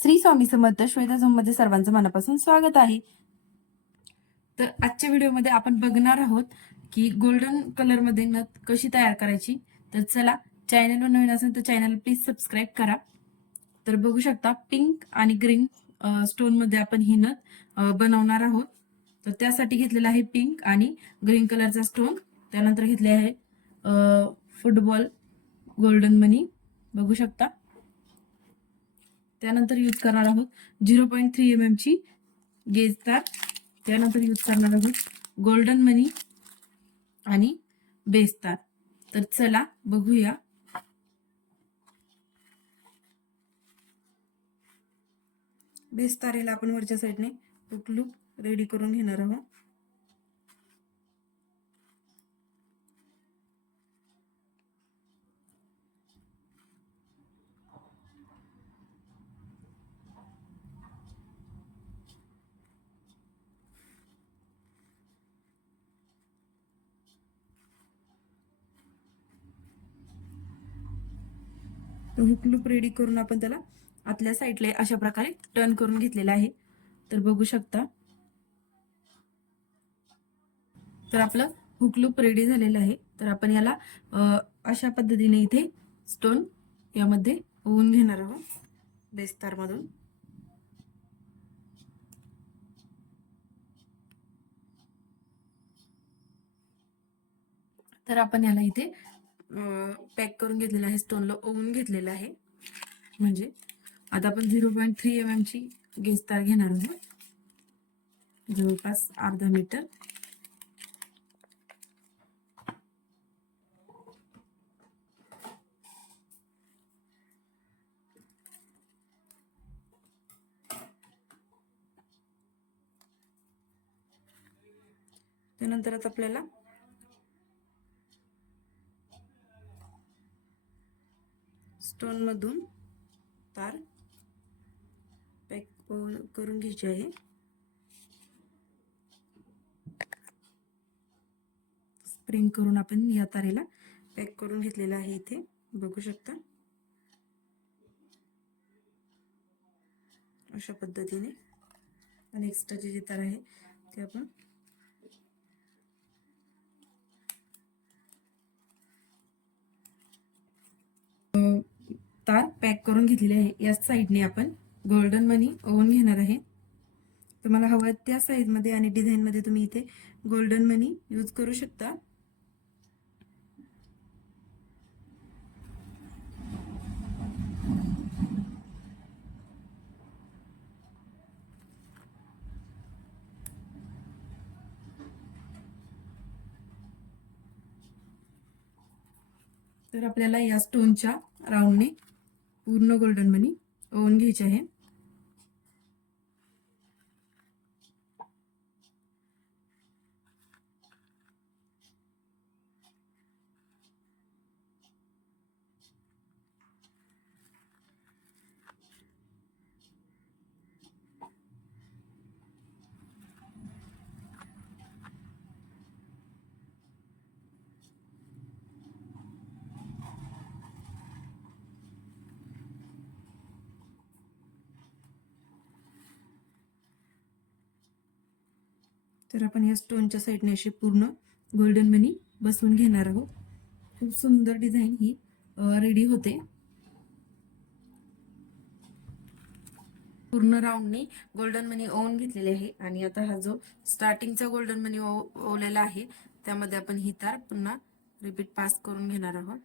श्री स्वामी समर्थ. श्वेता झोममध्ये सर्वांचं मनापासून स्वागत आहे. तर आजच्या व्हिडिओमध्ये आपण बघणार आहोत की गोल्डन कलर मध्ये नथ कशी तयार करायची. तर चला, चॅनलवर नवीन असेल तर चॅनल प्लीज सबस्क्राईब करा. तर बघू शकता, पिंक आणि ग्रीन स्टोन मध्ये आपण ही नथ बनवणार आहोत. तर त्यासाठी घेतलेला आहे पिंक आणि ग्रीन कलरचा स्टोन. त्यानंतर घेतले आहे फुटबॉल गोल्डन मनी, बघू शकता. त्यानंतर यूज करणार आहोत 0.3 mm ची गेज तार. त्यानंतर यूज करणार आहोत गोल्डन मनी आणि बेस तार. तर चला बघूया. बेस तारेला आपण वरच्या साईडने हुक लूप रेडी करून घेणार आहोत. हुक लूप रेडी करून आपण त्याला आतल्या साईडला अशा प्रकारे टर्न करून घेतलेला आहे. तर बघू शकता. तर आपलं हुक लूप रेडी झालेलं आहे. तर आपण याला अशा पद्धतीने इथे स्टोन यामध्ये ओवून घेणार आहोत बेस तार मधून. तर आपण याला इथे पॅक करून घेतलेला आहे, स्टोनला ओवून घेतलेला आहे. म्हणजे आता आपण 0.3 mm ची गेज तार घेणार आहोत, जवळपास अर्धा मीटर. त्यानंतर आता आपल्याला स्टोन मधून तार पॅक करून घ्यायची आहे. स्प्रिंग करून आपण या तारेला पॅक करून घेतलेला आहे इथे, बघू शकता. अशा पद्धतीने आणि एक्स्ट्राची जी तार आहे ते आपण तार पॅक करून घेतलेली आहे. या साईडने आपण गोल्डन मनी ओवून घेणार आहे. तुम्हाला हवं त्या साईज मध्ये आणि डिझाईन मध्ये तुम्ही इथे गोल्डन मनी यूज करू शकता. तर आपल्याला या स्टोनच्या राऊंडने पूर्ण गोल्डन मनी ओवून घ्यायचे आहे. तर आपण या स्टोनच्या साईडने अशी पूर्ण गोल्डन मनी बसवून घेणार आहोत. खूप सुंदर डिझाईन ही रेडी होते. पूर्ण राऊंडने गोल्डन मनी ओवून घेतलेले आहे. आणि आता हा जो स्टार्टिंगचा गोल्डन मनी ओवलेला आहे त्यामध्ये आपण ही तार पुन्हा रिपीट पास करून घेणार आहोत.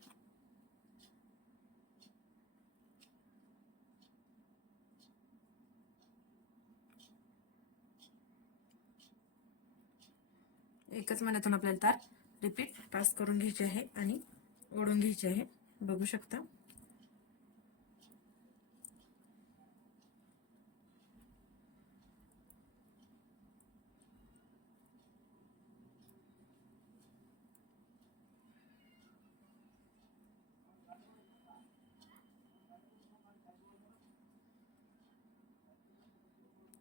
एकच मनातून आपल्याला तार रिपीट पास करून घ्यायची आहे आणि ओढून घ्यायची आहे, बघू शकता.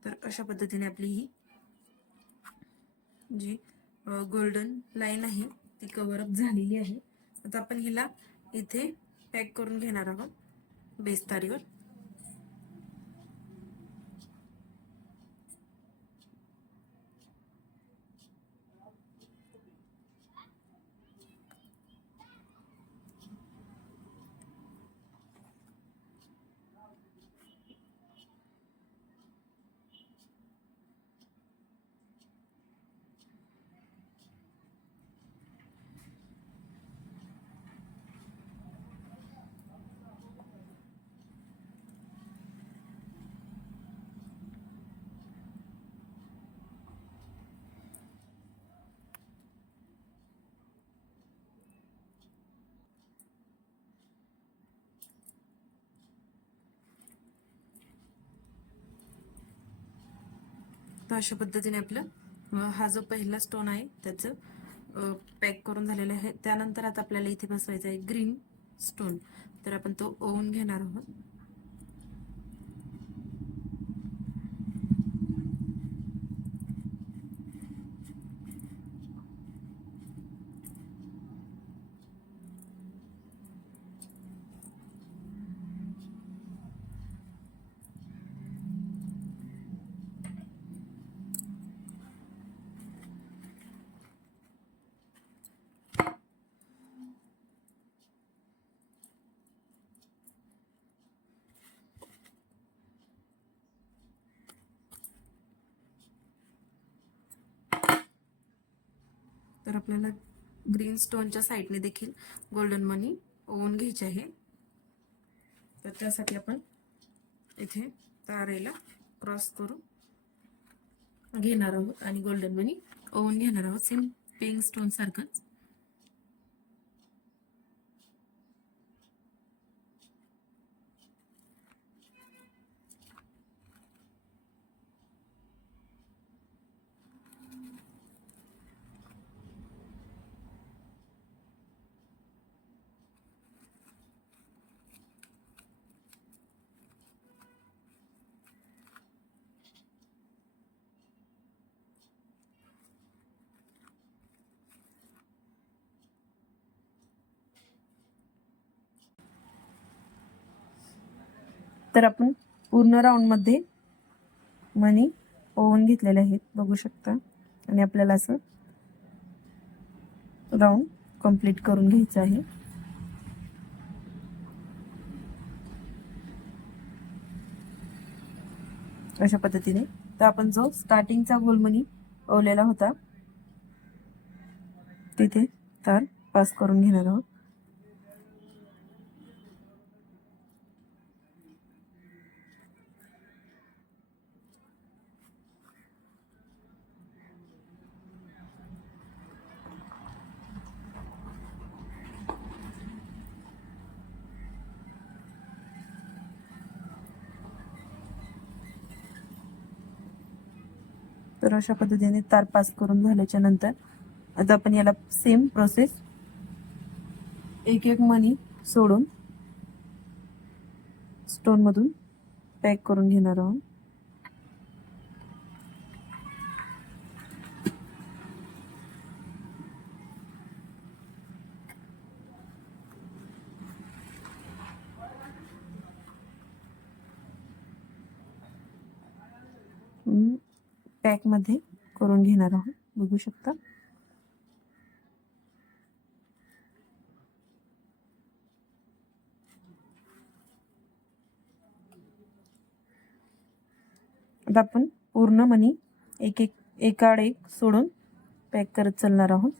तर अशा पद्धतीने आपली ही जी गोल्डन लाईन आहे ती कव्हर अप झालेली आहे. आता आपण हिला इथे पॅक करून घेणार आहोत बेस तारीवर. शकता अशा पद्धतीने आपलं हा जो पहिला स्टोन आहे त्याचं पॅक करून झालेलं आहे. त्यानंतर आता आपल्याला इथे बसवायचा आहे ग्रीन स्टोन. तर आपण तो ओवून घेणार आहोत. तर आपल्याला ग्रीन स्टोनच्या साईडने देखील गोल्डन मनी ओवून घ्यायचे आहे. तर त्यासाठी आपण इथे तारेला क्रॉस करून घेणार आहोत आणि गोल्डन मनी ओवून घेणार आहोत, सेम पिंक स्टोन सारखंच. तर आपण पूर्ण राऊंड मध्ये मनी ओवून घेतलेले आहेत बघू शकता. आणि आपल्याला असं राऊंड कंप्लीट करून घ्यायचं आहे. अशा पद्धतीने. तर आपण जो स्टार्टिंगचा गोल मनी ओवलेला होता तिथे तार पास करून घेणार आहोत. तर अशा पद्धतीने तार पास करून झाल्याच्या नंतर आता आपण याला सेम प्रोसेस एक एक मनी सोडून स्टोन मधून पॅक करून घेणार आहोत. पॅक मध्ये करून घेणार आहोत बघू शकता. आता आपण पूर्ण मनी एकाड एक सोडून पॅक करत चालणार आहोत.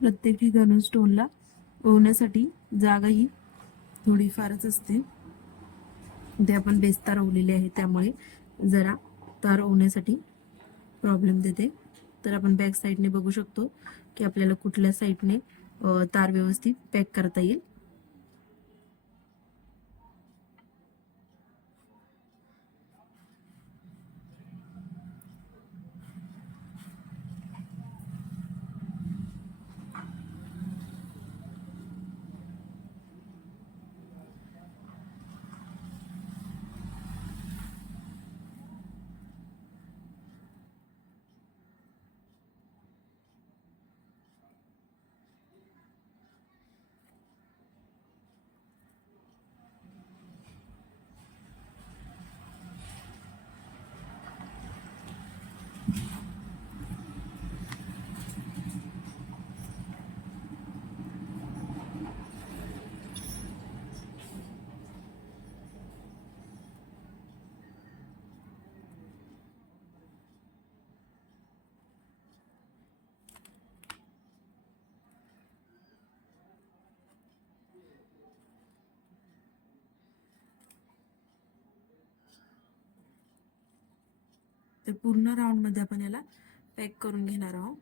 प्रत्येक ठिकाणी स्टोनला ओवण्यासाठी जागा ही थोडीफारच असते. इथे आपण बेस तार ओवलेली आहे, त्यामुळे जरा तार ओवण्यासाठी प्रॉब्लेम देते. तर आपण बॅक साईडने बघू शकतो की आपल्याला कुठल्या साईडने तार व्यवस्थित पॅक करता येईल. तर पूर्ण राऊंड मध्ये आपण याला पॅक करून घेणार आहोत.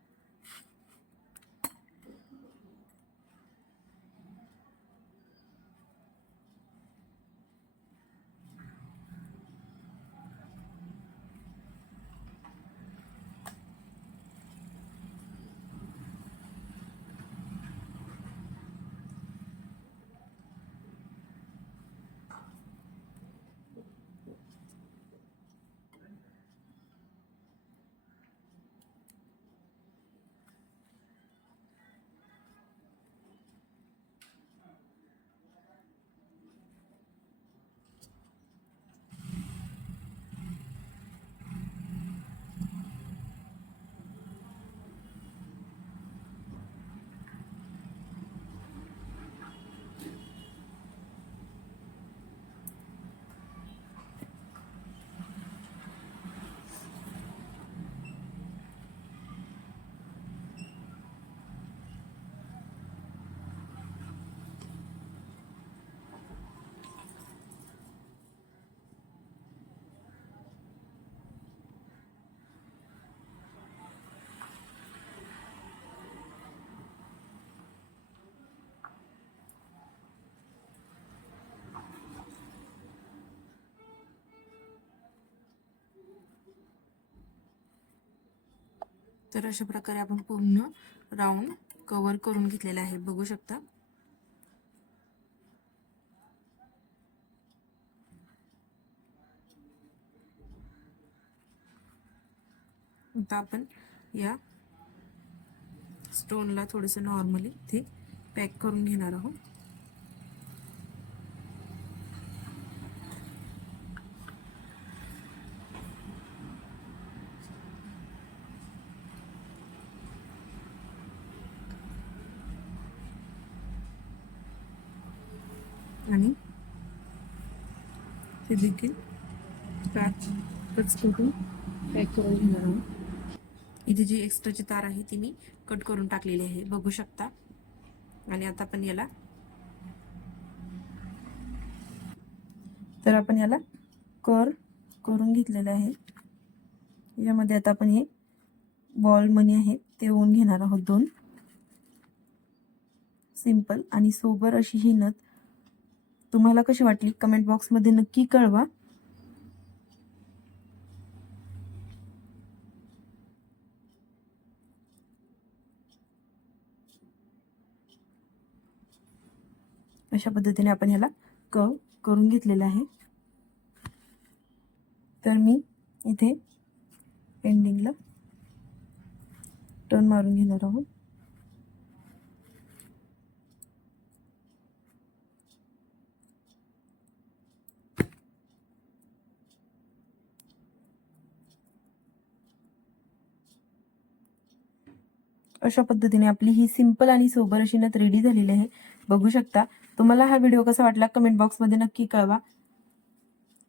तर अशा प्रकारे आपण पूर्ण राऊंड कव्हर करून घेतलेला आहे, बघू शकता. आता आपण या स्टोनला थोडंसं नॉर्मली इथे पॅक करून घेणार आहोत. आणि ते देखील कट करून पॅक करून घेणार आहोत. इथे जी एक्स्ट्राची तार आहे ती मी कट करून टाकलेली आहे, बघू शकता. आणि आता आपण याला कर करून घेतलेलं आहे. यामध्ये आता आपण हे बॉल मनी आहे ते ओवून घेणार आहोत. 2 सिंपल आणि सोबर अशी ही नथ तुम्हाला कशी वाटली कमेंट बॉक्स मध्ये नक्की कळवा. अशा पद्धतीने आपण ह्याला कर्व करून घेतलेला आहे. तर मी इथे एंडिंगला टर्न मारून घेणार आहोत. अशा पद्धतीने आपली ही सिंपल आणि सोबर अशी नथ रेडी झालेली आहे, बघू शकता. तुम्हाला हा व्हिडिओ कसा वाटला कमेंट बॉक्स मध्ये नक्की कळवा.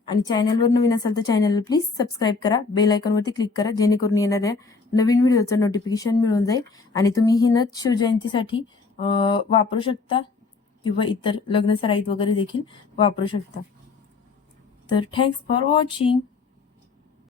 आणि चॅनलवर नवीन असाल तर चॅनलला प्लीज सबस्क्राईब करा, बेल आयकॉनवरती क्लिक करा, जेणेकरून येणाऱ्या नवीन व्हिडिओचं नोटिफिकेशन मिळून जाईल. आणि तुम्ही ही नथ शिवजयंतीसाठी वापरू शकता किंवा इतर लग्न सराईत वगैरे देखील वापरू शकता. तर थँक्स फॉर वॉचिंग.